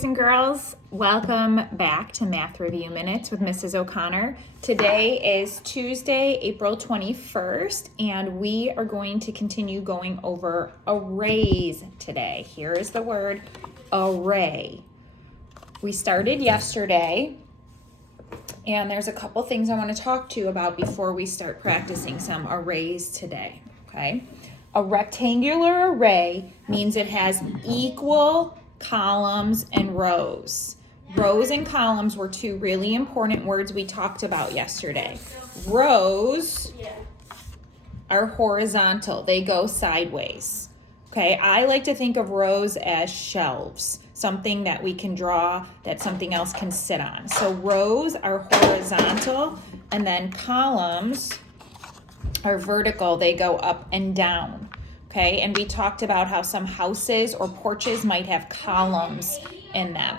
boys and girls. Welcome back to Math Review Minutes with Mrs. O'Connor. Today is Tuesday, April 21st, and we are going to continue going over arrays today. Here is the word array. We started yesterday, and there's a couple things I want to talk to you about before we start practicing some arrays today, okay? A rectangular array means it has equal columns and rows. Rows and columns were two really important words we talked about yesterday. Rows are horizontal. They go sideways. Okay, I like to think of rows as shelves, something that we can draw that something else can sit on. So rows are horizontal, and then columns are vertical. They go up and down. Okay, and we talked about how some houses or porches might have columns in them.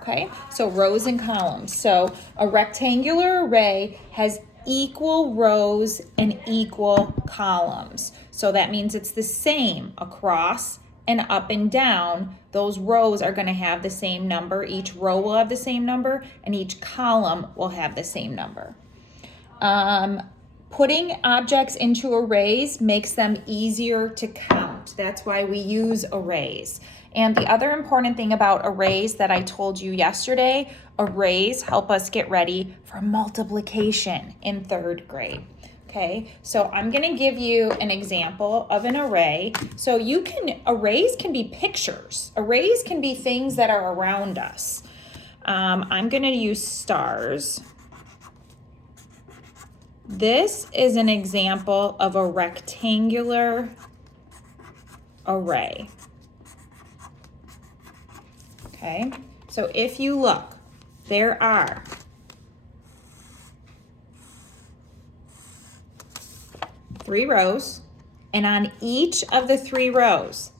Okay, so rows and columns. So a rectangular array has equal rows and equal columns. So that means it's the same across and up and down. Those rows are going to have the same number. Each row will have the same number, and each column will have the same number. Putting objects into arrays makes them easier to count. That's why we use arrays. And the other important thing about arrays that I told you yesterday, arrays help us get ready for multiplication in third grade. Okay, so I'm gonna give you an example of an array. So arrays can be pictures. Arrays can be things that are around us. I'm gonna use stars. This is an example of a rectangular array. Okay, so if you look, there are three rows, and on each of the three rows,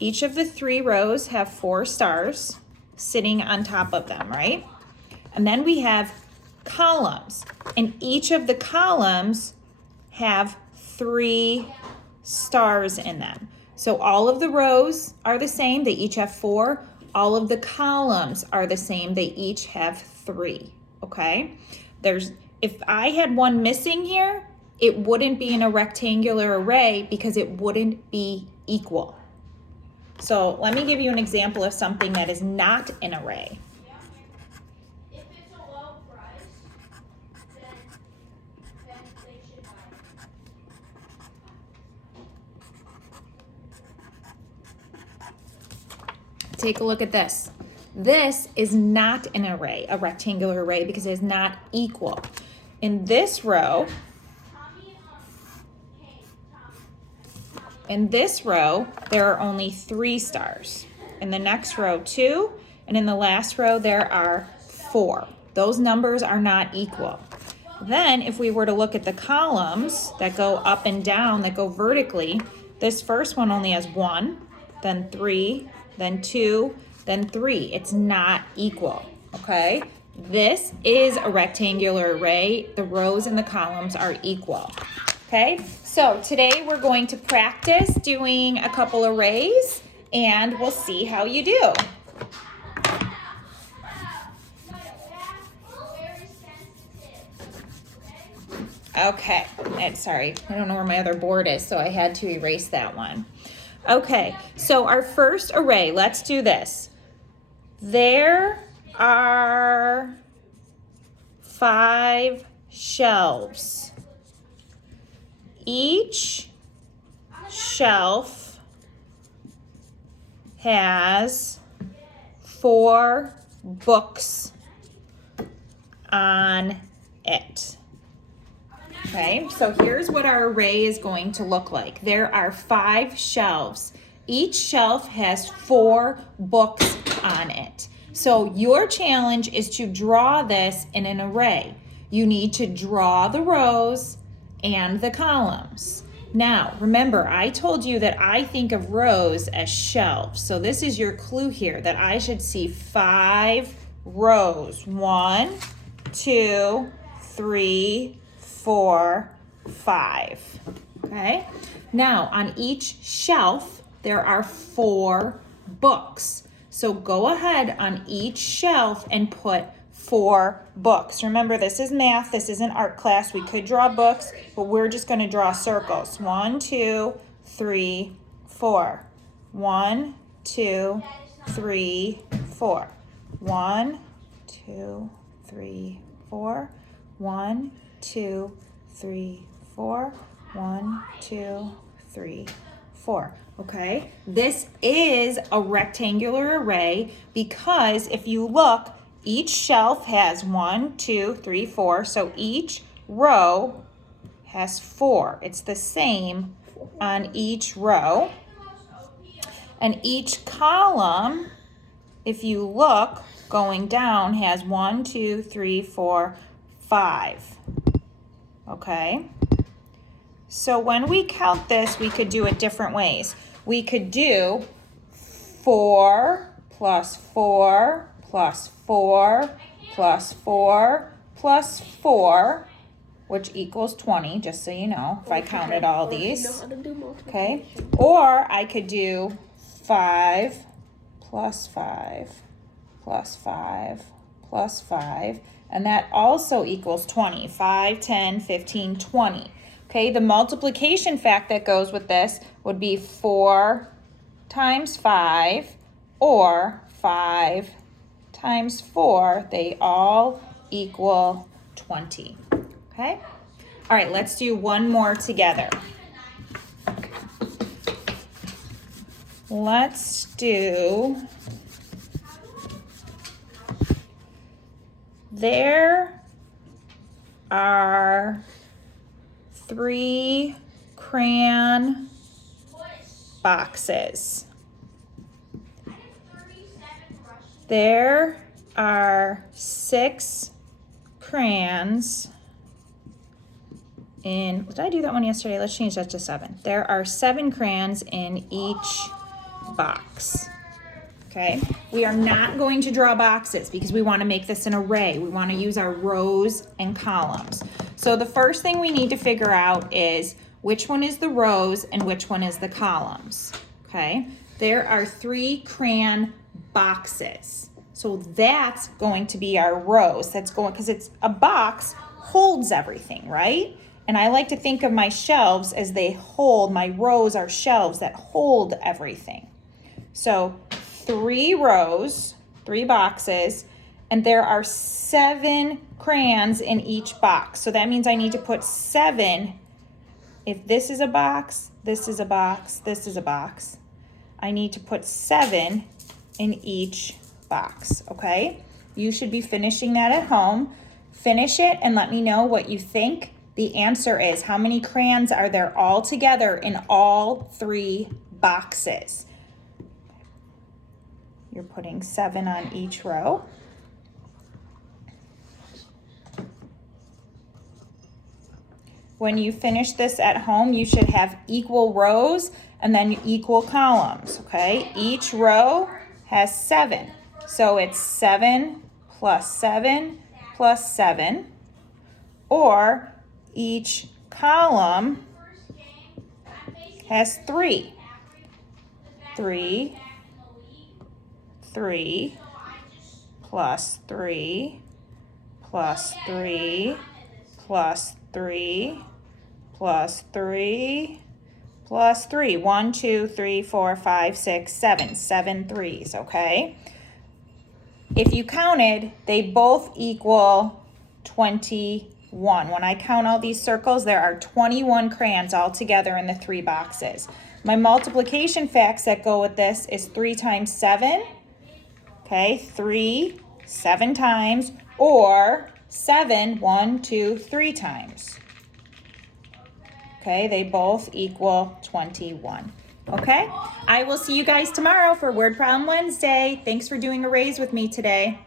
each of the three rows have 4 stars sitting on top of them, right? And then we have columns, and each of the columns have 3 stars in them. So all of the rows are the same, they each have 4. All of the columns are the same, they each have 3, okay? If I had one missing here, it wouldn't be in a rectangular array because it wouldn't be equal. So let me give you an example of something that is not an array. If it's a low price, then they should buy it. Take a look at this. This is not an array, a rectangular array, because it is not equal. In this row, there are only 3 stars. In the next row, 2, and in the last row, there are 4. Those numbers are not equal. Then, if we were to look at the columns that go up and down, that go vertically, this first one only has 1, then 3, then 2, then 3. It's not equal, okay? This is a rectangular array. The rows and the columns are equal, okay? So today we're going to practice doing a couple arrays, and we'll see how you do. Okay, sorry, I don't know where my other board is, so I had to erase that one. Okay, so our first array, let's do this. There are 5 shelves. Each shelf has 4 books on it. Okay, so here's what our array is going to look like. There are 5 shelves. Each shelf has 4 books on it. So your challenge is to draw this in an array. You need to draw the rows and the columns. Now, remember, I told you that I think of rows as shelves. So this is your clue here, that I should see 5 rows. 1, 2, 3, 4, 5. Okay, now on each shelf there are 4 books. So go ahead on each shelf and put 4 books. Remember, this is math, this isn't art class. We could draw books, but we're just going to draw circles. 1, 2, 3, 4. 1, 2, 3, 4. 1, 2, 3, 4. 1, 2, 3, 4. 1, 2, 3, 4. Okay, this is a rectangular array because if you look, each shelf has 1, 2, 3, 4. So each row has 4. It's the same on each row. And each column, if you look, going down has 1, 2, 3, 4, 5. Okay? So when we count this, we could do it different ways. We could do 4 plus 4 plus 4 plus 4 plus 4, which equals 20, just so you know, if I counted all these. Okay? Or I could do 5 plus 5 plus 5 plus 5, and that also equals 20. 5, 10, 15, 20. Okay, the multiplication fact that goes with this would be 4 times 5 or 5 times 4. They all equal 20. Okay? All right, let's do one more together. Let's do, there are 3 crayon boxes. There are 6 crayons in, did I do that one yesterday? Let's change that to 7. There are 7 crayons in each box. Okay, we are not going to draw boxes because we want to make this an array. We want to use our rows and columns. So the first thing we need to figure out is which one is the rows and which one is the columns. Okay, there are 3 crayon boxes. So that's going to be our rows. That's going, because it's a box holds everything, right? And I like to think of my shelves as they hold, my rows are shelves that hold everything. So 3 rows, 3 boxes, and there are 7 crayons in each box. So that means I need to put 7. If this is a box, this is a box, this is a box, I need to put 7 in each box, okay? You should be finishing that at home. Finish it and let me know what you think the answer is. How many crayons are there all together in all 3 boxes? You're putting 7 on each row. When you finish this at home, you should have equal rows and then equal columns, okay? Each row has 7. So it's 7 plus 7 plus 7. Or each column has 3. 3, 3, plus 3, plus 3, plus 3, plus 3, plus 3. 1, 2, 3, 4, 5, 6, 7. 7 threes, okay? If you counted, they both equal 21. When I count all these circles, there are 21 crayons all together in the 3 boxes. My multiplication facts that go with this is 3 times 7. Okay, 3, 7 times, or 7, 1, 2, 3 times. Okay, they both equal 21. Okay, I will see you guys tomorrow for Word Problem Wednesday. Thanks for doing arrays with me today.